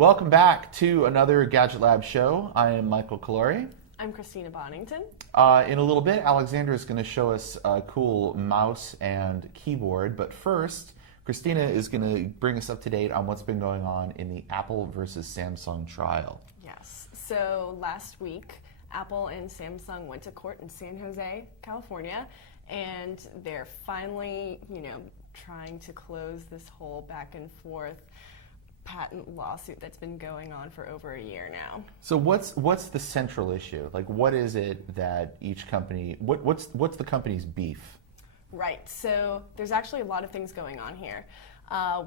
Welcome back to another Gadget Lab show. I am Michael Calori. I'm Christina Bonington. In a little bit, Alexandra is going to show us a cool mouse and keyboard, but first, Christina is going to bring us up to date on what's been going on in the Apple versus Samsung trial. Yes, so last week, Apple and Samsung went to court in San Jose, California, and they're finally, trying to close this whole back and forth patent lawsuit that's been going on for over a year now. So what's the central issue? Like, what is it that each company, what's the company's beef? Right, so there's actually a lot of things going on here.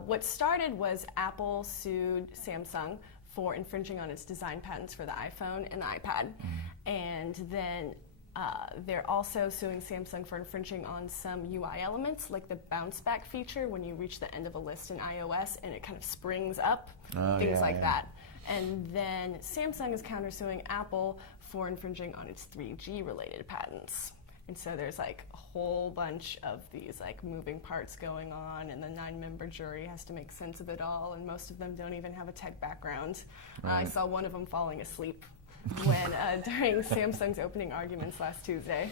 What started was Apple sued Samsung for infringing on its design patents for the iPhone and the iPad. And then they're also suing Samsung for infringing on some UI elements, like the bounce back feature when you reach the end of a list in iOS and it kind of springs up, things like that. And then Samsung is countersuing Apple for infringing on its 3G related patents. And so there's like a whole bunch of these like moving parts going on, and the 9-member jury has to make sense of it all, and most of them don't even have a tech background. I saw one of them falling asleep during Samsung's opening arguments last Tuesday.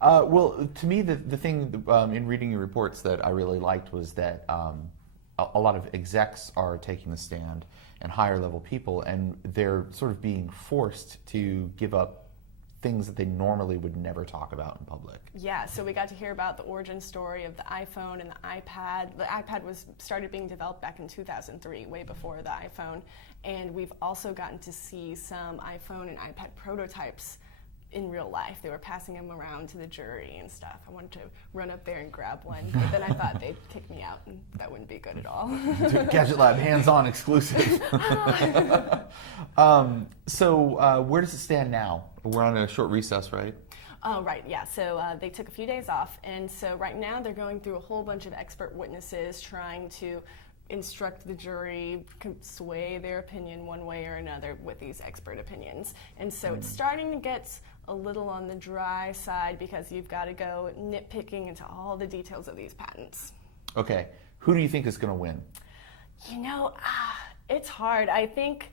Well, to me, the thing in reading your reports that I really liked was that a lot of execs are taking the stand and higher level people, and they're sort of being forced to give up things that they normally would never talk about in public. Yeah, so we got to hear about the origin story of the iPhone and the iPad. The iPad started being developed back in 2003, way before the iPhone. And we've also gotten to see some iPhone and iPad prototypes in real life. They were passing them around to the jury and stuff. I wanted to run up there and grab one, but then I thought they'd kick me out, and that wouldn't be good at all. Gadget Lab hands-on exclusive. So where does it stand now? We're on a short recess, right? Oh, right, yeah. So they took a few days off, and so right now they're going through a whole bunch of expert witnesses trying to instruct the jury, sway their opinion one way or another with these expert opinions. And so it's starting to get a little on the dry side because you've got to go nitpicking into all the details of these patents. Okay, who do you think is going to win? It's hard. I think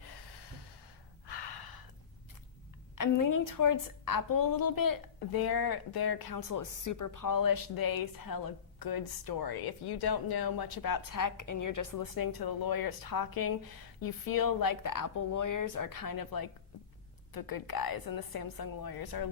I'm leaning towards Apple a little bit. Their counsel is super polished. They tell a good story. If you don't know much about tech and you're just listening to the lawyers talking, you feel like the Apple lawyers are kind of like the good guys, and the Samsung lawyers are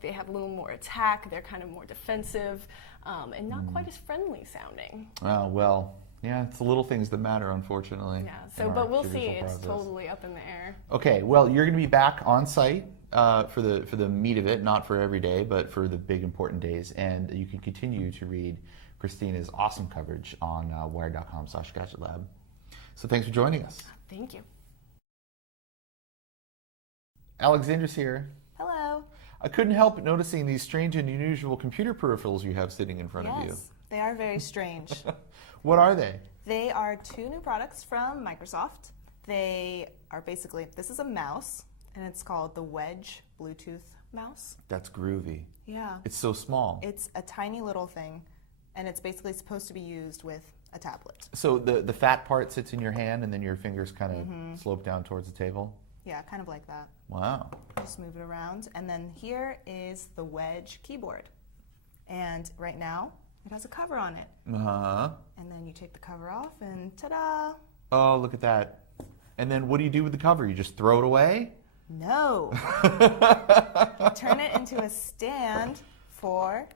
they have a little more attack, they're kind of more defensive, and not quite as friendly sounding. Well, yeah, it's the little things that matter, unfortunately. Yeah, but we'll see. It's totally up in the air. Okay, well, you're going to be back on site for the meat of it, not for every day, but for the big important days, and you can continue to read Christina's awesome coverage on wired.com/gadgetlab. So thanks for joining us. Thank you. Alexandra's here. Hello. I couldn't help noticing these strange and unusual computer peripherals you have sitting in front of you. Yes, they are very strange. What are they? They are 2 new products from Microsoft. They are basically, this is a mouse, and it's called the Wedge Bluetooth mouse. That's groovy. Yeah. It's so small. It's a tiny little thing, and it's basically supposed to be used with a tablet. So the fat part sits in your hand, and then your fingers kind of slope down towards the table? Yeah, kind of like that. Wow. Just move it around. And then here is the Wedge keyboard. And right now, it has a cover on it. Uh-huh. And then you take the cover off, and ta-da! Oh, look at that. And then what do you do with the cover? You just throw it away? No. You turn it into a stand for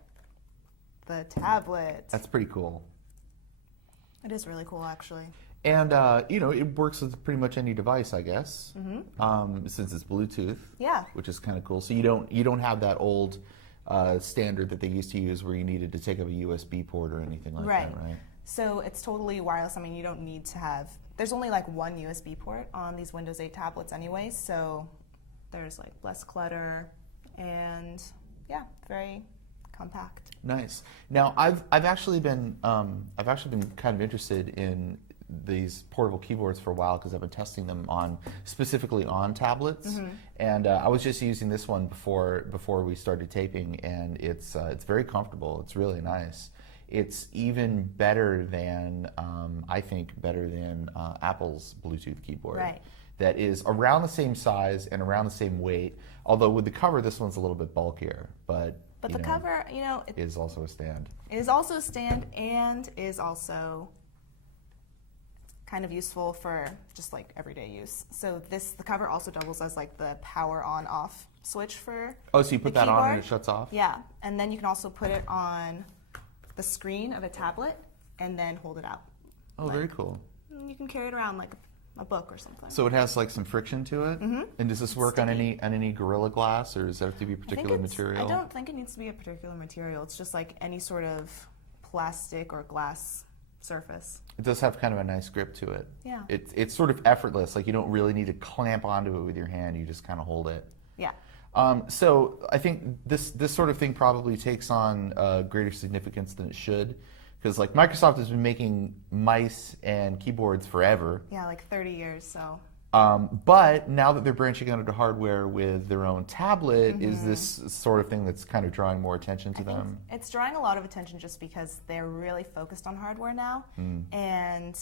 the tablet. That's pretty cool. It is really cool, actually. And, it works with pretty much any device, I guess, since it's Bluetooth. Yeah. Which is kind of cool. So you don't have that old standard that they used to use where you needed to take up a USB port or anything like that, right? So it's totally wireless. I mean, you don't need to have, there's only like one USB port on these Windows 8 tablets anyway, so there's like less clutter and, yeah, very compact. Nice. Now, I've actually been kind of interested in these portable keyboards for a while because I've been testing them specifically on tablets, and I was just using this one before we started taping, and it's very comfortable. It's really nice. it's even better than, I think, better than Apple's Bluetooth keyboard. Right. That is around the same size and around the same weight. Although with the cover, this one's a little bit bulkier, but the cover, is also a stand. It is also a stand and is also kind of useful for just like everyday use. So the cover also doubles as like the power on off switch for Oh, so you put that on and it keyboard. shuts off? Yeah, and then you can also put it on the screen of a tablet and then hold it out. Oh, very cool. You can carry it around like a book or something. So it has like some friction to it? Mm-hmm. And does this work on any Gorilla Glass, or does that have to be a particular material? I don't think it needs to be a particular material. It's just like any sort of plastic or glass surface. It does have kind of a nice grip to it. Yeah. It's sort of effortless. Like you don't really need to clamp onto it with your hand. You just kind of hold it. Yeah. So I think this sort of thing probably takes on greater significance than it should. Because like Microsoft has been making mice and keyboards forever. Yeah, like 30 years, so. But now that they're branching out into hardware with their own tablet, is this sort of thing that's kind of drawing more attention to them? It's drawing a lot of attention just because they're really focused on hardware now. And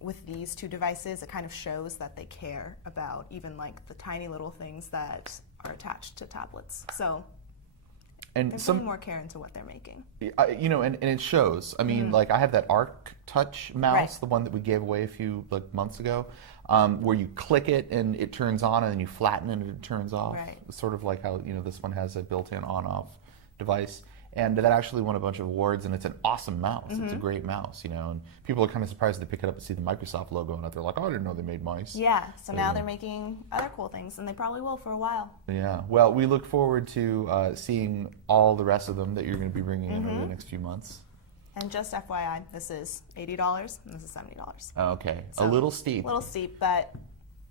with these two devices, it kind of shows that they care about even like the tiny little things that are attached to tablets. So and there's really more care into what they're making. And it shows. I mean, like I have that Arc Touch mouse, Right. the one that we gave away a few months ago, where you click it and it turns on, and then you flatten it and it turns off. Right. Sort of like how this one has a built-in on-off device. And that actually won a bunch of awards, and it's an awesome mouse. It's a great mouse, and people are kind of surprised to pick it up and see the Microsoft logo on it. They're like, oh, I didn't know they made mice. Yeah, so now they're making other cool things, and they probably will for a while. Yeah, well, we look forward to seeing all the rest of them that you're going to be bringing in over the next few months. And just FYI, this is $80 and this is $70. Okay, So, a little steep. A little steep, but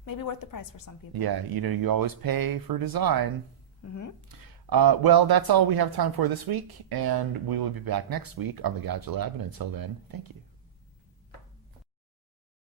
maybe worth the price for some people. Yeah, you always pay for design. Well, that's all we have time for this week, and we will be back next week on the Gadget Lab, and until then, thank you.